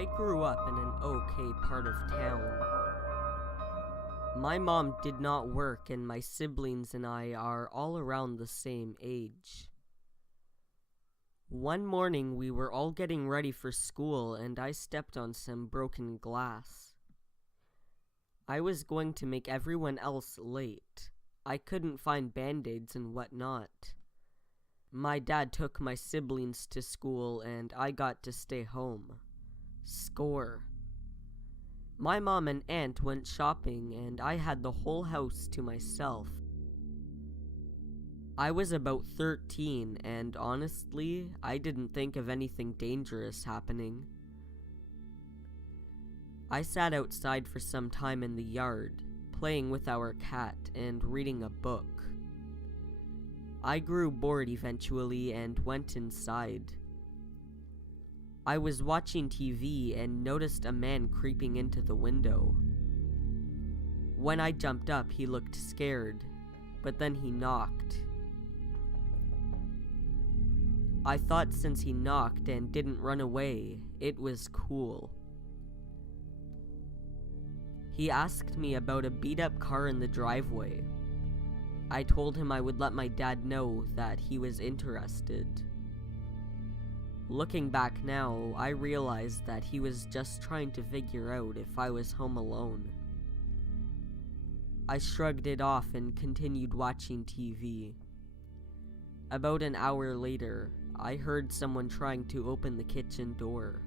I grew up in an okay part of town. My mom did not work, and my siblings and I are all around the same age. One morning we were all getting ready for school and I stepped on some broken glass. I was going to make everyone else late. I couldn't find band-aids and whatnot. My dad took my siblings to school and I got to stay home. Score. My mom and aunt went shopping and I had the whole house to myself. I was about 13 and honestly, I didn't think of anything dangerous happening. I sat outside for some time in the yard, playing with our cat and reading a book. I grew bored eventually and went inside. I was watching TV and noticed a man creeping into the window. When I jumped up, he looked scared, but then he knocked. I thought since he knocked and didn't run away, it was cool. He asked me about a beat-up car in the driveway. I told him I would let my dad know that he was interested. Looking back now, I realized that he was just trying to figure out if I was home alone. I shrugged it off and continued watching TV. About an hour later, I heard someone trying to open the kitchen door.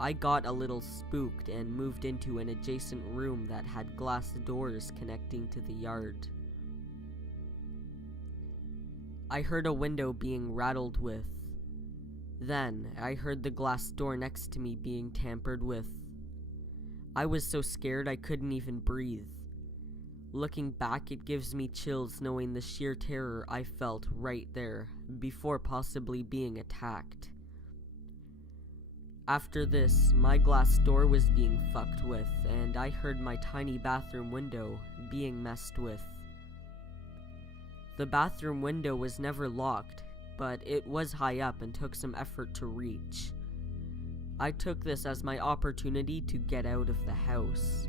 I got a little spooked and moved into an adjacent room that had glass doors connecting to the yard. I heard a window being rattled with. Then, I heard the glass door next to me being tampered with. I was so scared I couldn't even breathe. Looking back, it gives me chills knowing the sheer terror I felt right there, before possibly being attacked. After this, my glass door was being fucked with, and I heard my tiny bathroom window being messed with. The bathroom window was never locked, but it was high up and took some effort to reach. I took this as my opportunity to get out of the house.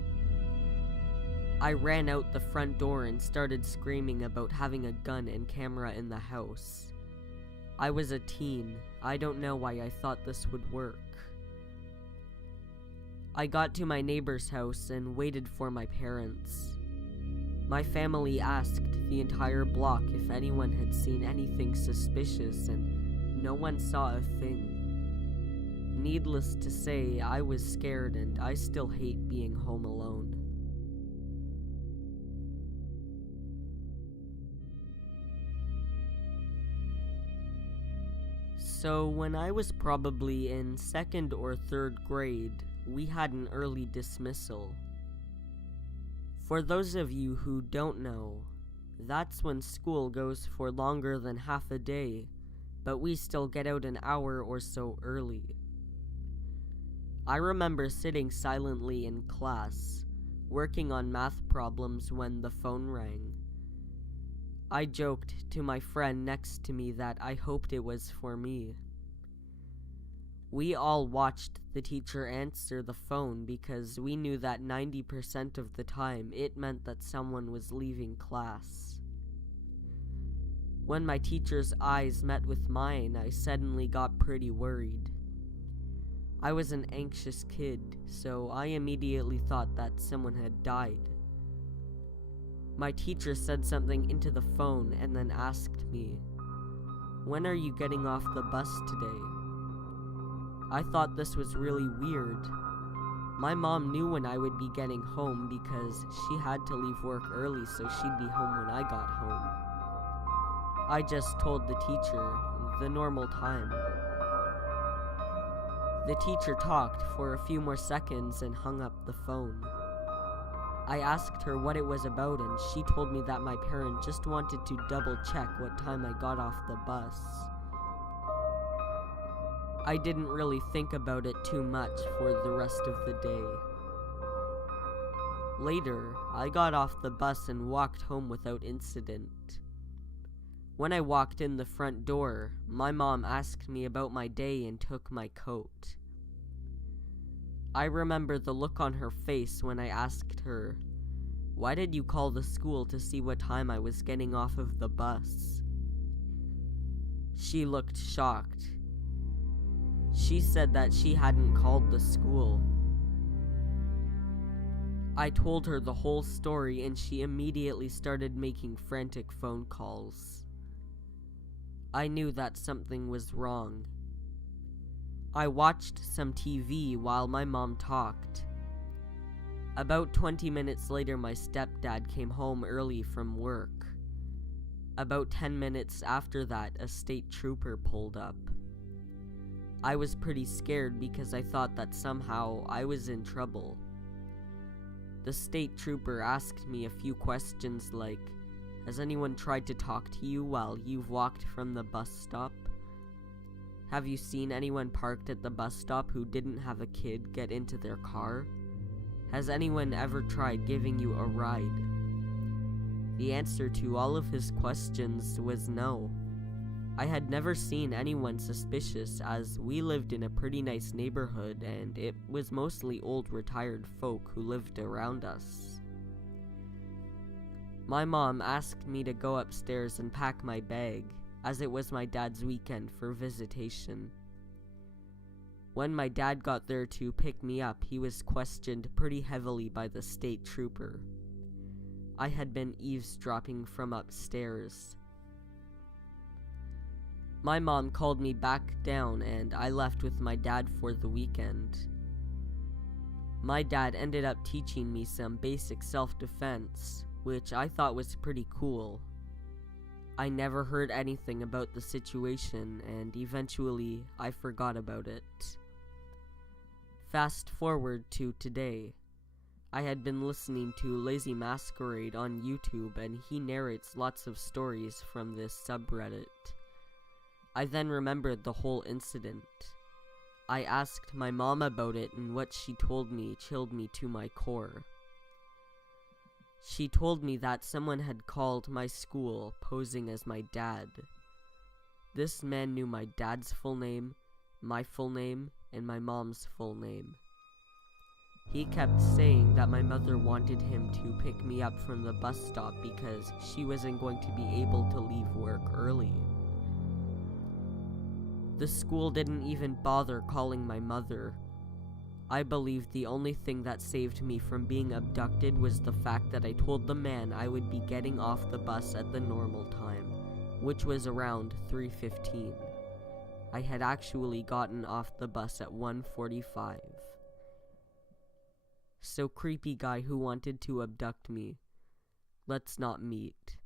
I ran out the front door and started screaming about having a gun and camera in the house. I was a teen. I don't know why I thought this would work. I got to my neighbor's house and waited for my parents. My family asked the entire block if anyone had seen anything suspicious, and no one saw a thing. Needless to say, I was scared and I still hate being home alone. So when I was probably in 2nd or 3rd grade, we had an early dismissal. For those of you who don't know, that's when school goes for longer than half a day, but we still get out an hour or so early. I remember sitting silently in class, working on math problems when the phone rang. I joked to my friend next to me that I hoped it was for me. We all watched the teacher answer the phone because we knew that 90% of the time it meant that someone was leaving class. When my teacher's eyes met with mine, I suddenly got pretty worried. I was an anxious kid, so I immediately thought that someone had died. My teacher said something into the phone and then asked me, "When are you getting off the bus today?" I thought this was really weird. My mom knew when I would be getting home because she had to leave work early so she'd be home when I got home. I just told the teacher the normal time. The teacher talked for a few more seconds and hung up the phone. I asked her what it was about and she told me that my parent just wanted to double check what time I got off the bus. I didn't really think about it too much for the rest of the day. Later, I got off the bus and walked home without incident. When I walked in the front door, my mom asked me about my day and took my coat. I remember the look on her face when I asked her, "Why did you call the school to see what time I was getting off of the bus?" She looked shocked. She said that she hadn't called the school. I told her the whole story and she immediately started making frantic phone calls. I knew that something was wrong. I watched some TV while my mom talked. About 20 minutes later, my stepdad came home early from work. About 10 minutes after that, a state trooper pulled up. I was pretty scared because I thought that somehow I was in trouble. The state trooper asked me a few questions like, "Has anyone tried to talk to you while you've walked from the bus stop? Have you seen anyone parked at the bus stop who didn't have a kid get into their car? Has anyone ever tried giving you a ride?" The answer to all of his questions was no. I had never seen anyone suspicious, as we lived in a pretty nice neighborhood and it was mostly old retired folk who lived around us. My mom asked me to go upstairs and pack my bag, as it was my dad's weekend for visitation. When my dad got there to pick me up, he was questioned pretty heavily by the state trooper. I had been eavesdropping from upstairs. My mom called me back down and I left with my dad for the weekend. My dad ended up teaching me some basic self-defense, which I thought was pretty cool. I never heard anything about the situation and eventually I forgot about it. Fast forward to today. I had been listening to Lazy Masquerade on YouTube and he narrates lots of stories from this subreddit. I then remembered the whole incident. I asked my mom about it and what she told me chilled me to my core. She told me that someone had called my school posing as my dad. This man knew my dad's full name, my full name, and my mom's full name. He kept saying that my mother wanted him to pick me up from the bus stop because she wasn't going to be able to leave work early. The school didn't even bother calling my mother. I believe the only thing that saved me from being abducted was the fact that I told the man I would be getting off the bus at the normal time, which was around 3:15. I had actually gotten off the bus at 1:45. So creepy guy who wanted to abduct me, let's not meet.